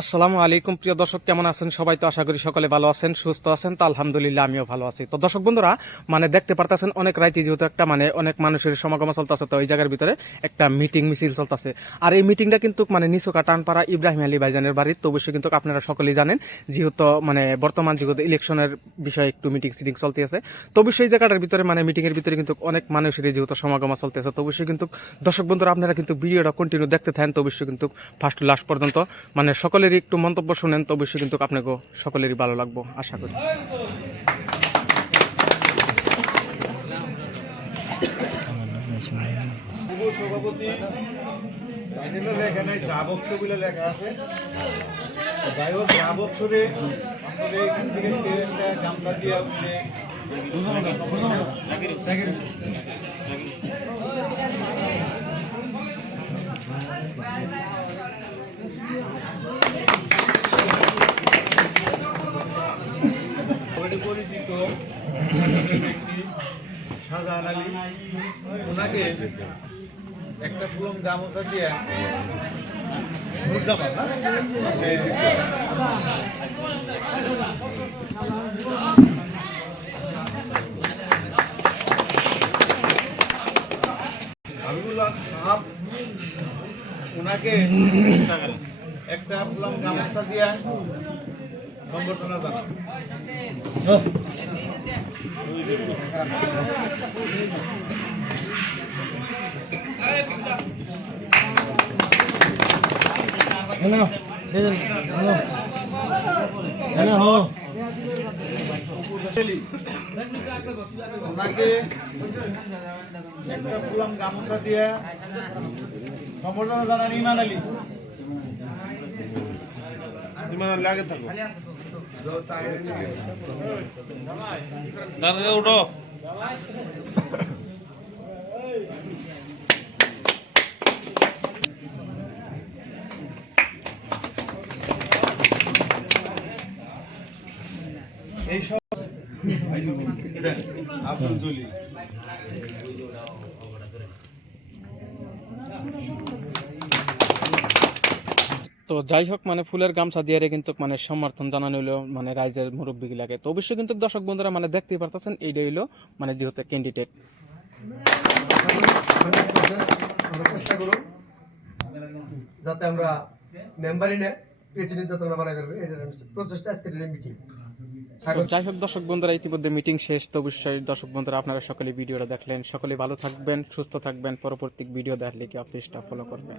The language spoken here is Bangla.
আসসালামু আলাইকুম প্রিয় দর্শক, কেমন আছেন সবাই? তো আশা করি সকলে ভালো আছেন, সুস্থ আছেন। তো আলহামদুলিল্লাহ আমিও ভালো আছি। তো দর্শক বন্ধুরা, দেখতে পারতেছেন অনেক রাইতে যেহেতু একটা অনেক মানুষের সমাগম চলতেছে, তো এই জায়গার ভিতরে একটা মিটিং মিছিল চলতেছে। আর এই মিটিংটা কিন্তু নিচুকা টানপাড়া ইব্রাহিম আলী ভাইজানের বাড়ির। তো অবশ্যই কিন্তু আপনারা সকলেই জানেন, যেহেতু বর্তমান যেহেতু ইলেকশনের বিষয়ে একটু মিটিং সিটিং চলতেছে। তো অবশ্যই এই জায়গাটার ভিতরে মিটিং এর ভিতরে কিন্তু অনেক মানুষের যেহেতু সমাগম চলতেছে। তো অবশ্যই কিন্তু দর্শক বন্ধুরা, আপনারা কিন্তু ভিডিওটা কন্টিনিউ দেখতে থাকেন। তো অবশ্যই কিন্তু ফার্স্ট টু লাস্ট পর্যন্ত সকলেরই একটু মন্তব্য শুনেন। তো অবশ্যই কিন্তু আপনাকে সকলেরই ভালো লাগবো আশা করি। সভাপতি লেখা নাই, চা বক্সগুলো লেখা আছে। যাই হোক, চা বক্সরে আমাদের এখান থেকে একটা গামছা দিয়ে পরিচিত শাহজাহান আলী, ওনাকে একটা পুরন গামছা দিয়ে হাবিবুল্লাহ সাহাব ওনাকে একটা পুরন গামছা দিয়ে সম্বর্ধনা জানান। ওনাকে একটা পুরান গামছা দিয়ে সম্বর্ধনা জানান ইমান আলী। ইমান আলী আগে থাকো, উঠো। এইসব আব্দুল জলিল। তো যাই হোক, ফুলের গামছা দিয়ে কিন্তু সমর্থন জানানো হলো রাইজের মুরব্বীগুলাকে। তো অবশ্যই কিন্তু দর্শক বন্ধুরা দেখতেই পারতেছেন, এইটা হইলো যেহেতু ক্যান্ডিডেট। চেষ্টা করুন যাতে আমরা মেম্বারই নেই, প্রেসিডেন্ট যাতে আমরা বানাই ফেলবে, এটা প্রচেষ্টা আজকের মিটিং। যাই হোক দর্শক বন্ধুরা, ইতিমধ্যে মিটিং শেষ। তো অবশ্যই দর্শক বন্ধুরা, আপনারা সকলে ভিডিওটা দেখলেন, সকলে ভালো থাকবেন, সুস্থ থাকবেন। পরবর্তী ভিডিও দেখলে কি অফিসটা ফলো করবেন।